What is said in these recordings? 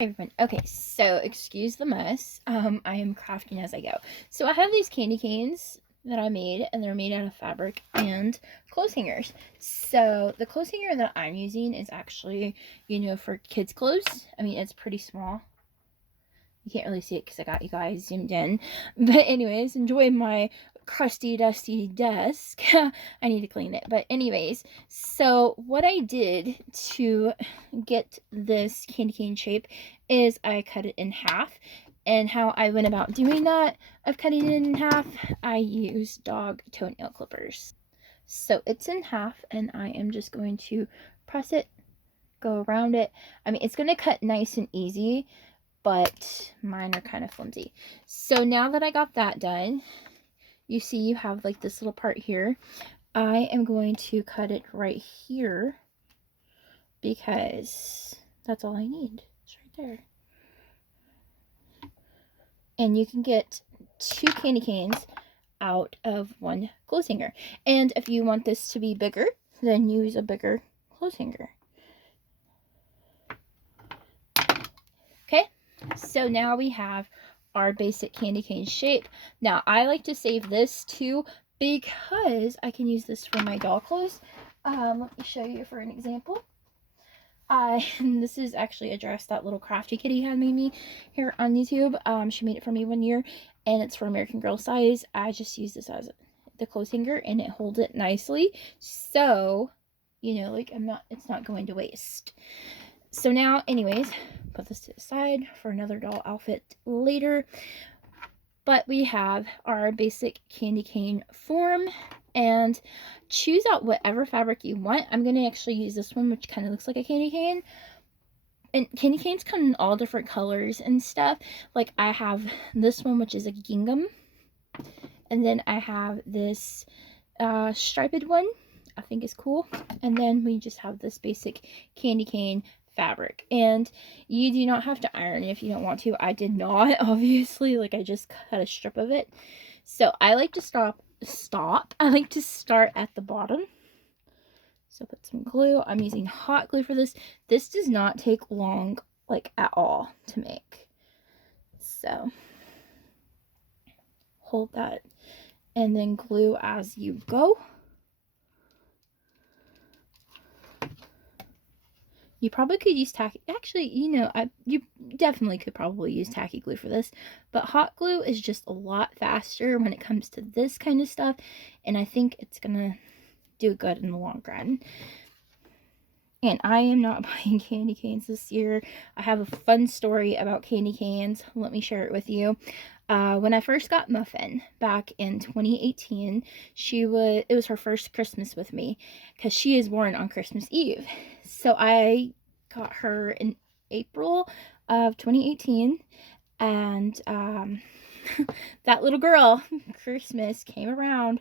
Hey everyone. Okay, so excuse the mess. I am crafting as I go. So I have these candy canes that I made, and they're made out of fabric and clothes hangers. So the clothes hanger that I'm using is actually, for kids' clothes. I mean, it's pretty small. You can't really see it because I got you guys zoomed in. But anyways, enjoy my crusty, dusty desk. I need to clean it. But anyways, so what I did to get this candy cane shape is I cut it in half. And how I went about doing that, of cutting it in half, I used dog toenail clippers. So it's in half, and I am just going to press it, go around it. I mean, it's going to cut nice and easy, but mine are kind of flimsy. So now that I got that done, you see you have like this little part here. I am going to cut it right here because that's all I need. It's right there. And you can get 2 candy canes out of 1 clothes hanger. And if you want this to be bigger, then use a bigger clothes hanger. Okay, so now we have our basic candy cane shape. Now, I like to save this too because I can use this for my doll clothes. Let me show you for an example. This is actually a dress that little crafty kitty had made me here on YouTube. She made it for me one year, and it's for American Girl size. I just use this as the clothes hanger, and it holds it nicely. So, like it's not going to waste. So now, anyways, put this to the side for another doll outfit later. But we have our basic candy cane form, and choose out whatever fabric you want. I'm going to actually use this one, which kind of looks like a candy cane. And candy canes come in all different colors and stuff. Like I have this one, which is a gingham. And then I have this striped one, I think is cool. And then we just have this basic candy cane fabric, and you do not have to iron it if you don't want to. I did not, obviously, like I just cut a strip of it. So I like to I like to start at the bottom. So put some glue. I'm using hot glue for this. This does not take long, like at all, to make. So hold that and then glue as you go. You probably could use tacky. Actually, you definitely could probably use tacky glue for this. But hot glue is just a lot faster when it comes to this kind of stuff. And I think it's going to do good in the long run. And I am not buying candy canes this year. I have a fun story about candy canes. Let me share it with you. When I first got Muffin back in 2018, it was her first Christmas with me because she is born on Christmas Eve. So I got her in April of 2018, and that little girl, Christmas came around,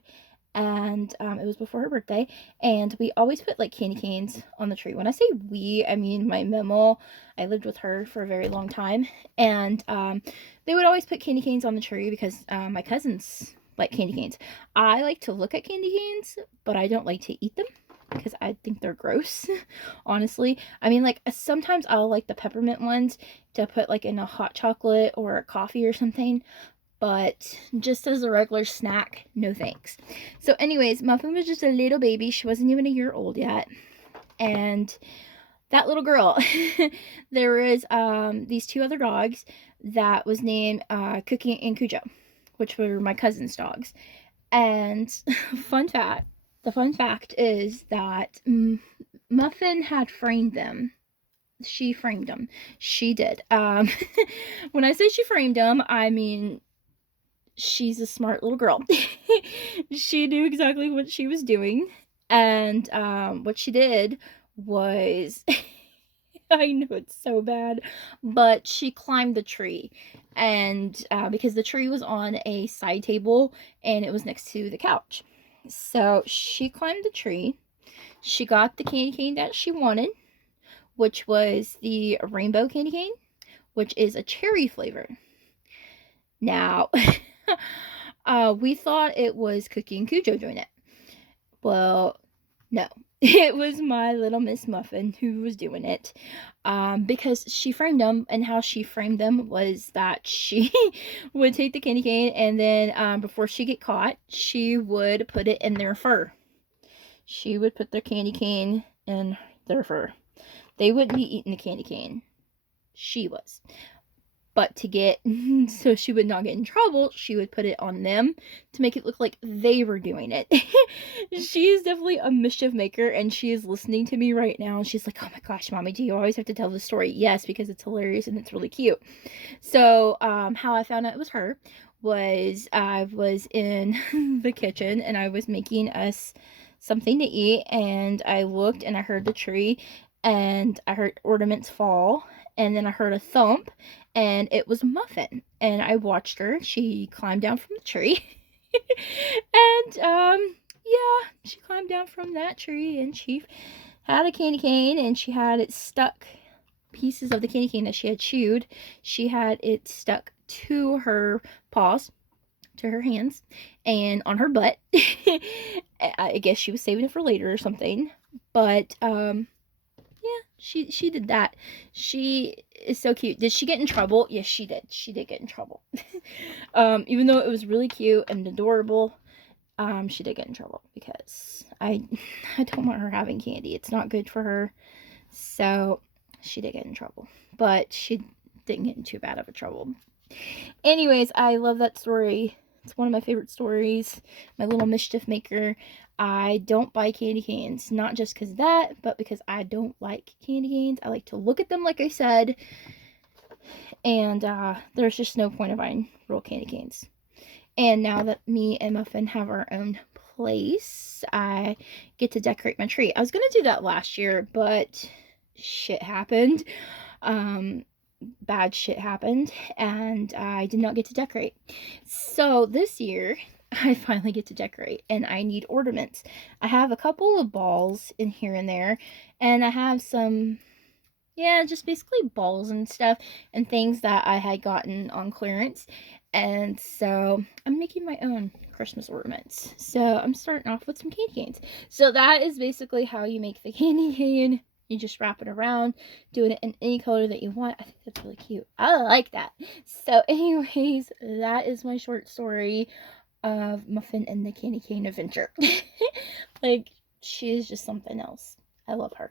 and it was before her birthday, and we always put like candy canes on the tree. When I say we, I mean my Memo. I lived with her for a very long time, and they would always put candy canes on the tree because my cousins like candy canes. I like to look at candy canes, but I don't like to eat them because I think they're gross, honestly. I mean, like sometimes I'll like the peppermint ones to put like in a hot chocolate or a coffee or something, but just as a regular snack, no thanks. So anyways, Muffin was just a little baby. She wasn't even a year old yet. And that little girl, there was these 2 other dogs that was named Cookie and Cujo, which were my cousin's dogs. And the fun fact is that Muffin had framed them. She framed them. She did. When I say she framed them, I mean she's a smart little girl. She knew exactly what she was doing, and what she did was I know it's so bad, but she climbed the tree, and because the tree was on a side table and it was next to the couch, so she climbed the tree. She got the candy cane that she wanted, which was the rainbow candy cane, which is a cherry flavor. Now, we thought it was Cookie and Cujo doing it. Well, no, It was my little Miss Muffin who was doing it, because she framed them, and how she framed them was that she would take the candy cane, and then, before she get caught, she would put it in their fur. She would put their candy cane in their fur. They wouldn't be eating the candy cane. She was. But to get, so she would not get in trouble, she would put it on them to make it look like they were doing it. She is definitely a mischief maker, and she is listening to me right now. And she's like, "Oh my gosh, mommy, do you always have to tell the story?" Yes, because it's hilarious and it's really cute. So, how I found out it was her was I was in the kitchen and I was making us something to eat, and I looked and I heard the tree, and I heard ornaments fall, and then I heard a thump, and it was Muffin. And I watched her. She climbed down from the tree. And yeah, she climbed down from that tree, and she had a candy cane, and she had it stuck, pieces of the candy cane that she had chewed, she had it stuck to her paws, to her hands, and on her butt. I guess she was saving it for later or something. But yeah, she did that. She is so cute. Did she get in trouble? Yes, she did. She did get in trouble. Even though it was really cute and adorable, she did get in trouble because I don't want her having candy. It's not good for her. So she did get in trouble, but she didn't get in too bad of a trouble. Anyways, I love that story. It's one of my favorite stories. My little mischief maker. I don't buy candy canes, not just because of that, but because I don't like candy canes. I like to look at them, like I said, and there's just no point of buying real candy canes. And now that me and Muffin have our own place, I get to decorate my tree. I was gonna do that last year, but shit happened. Bad shit happened, and I did not get to decorate. So this year, I finally get to decorate, and I need ornaments. I have a couple of balls in here and there, and I have some, yeah, just basically balls and stuff and things that I had gotten on clearance. And so I'm making my own Christmas ornaments. So I'm starting off with some candy canes. So that is basically how you make the candy cane. You just wrap it around, doing it in any color that you want. I think that's really cute. I like that. So anyways, that is my short story of Muffin and the Candy Cane Adventure. Like, she is just something else. I love her.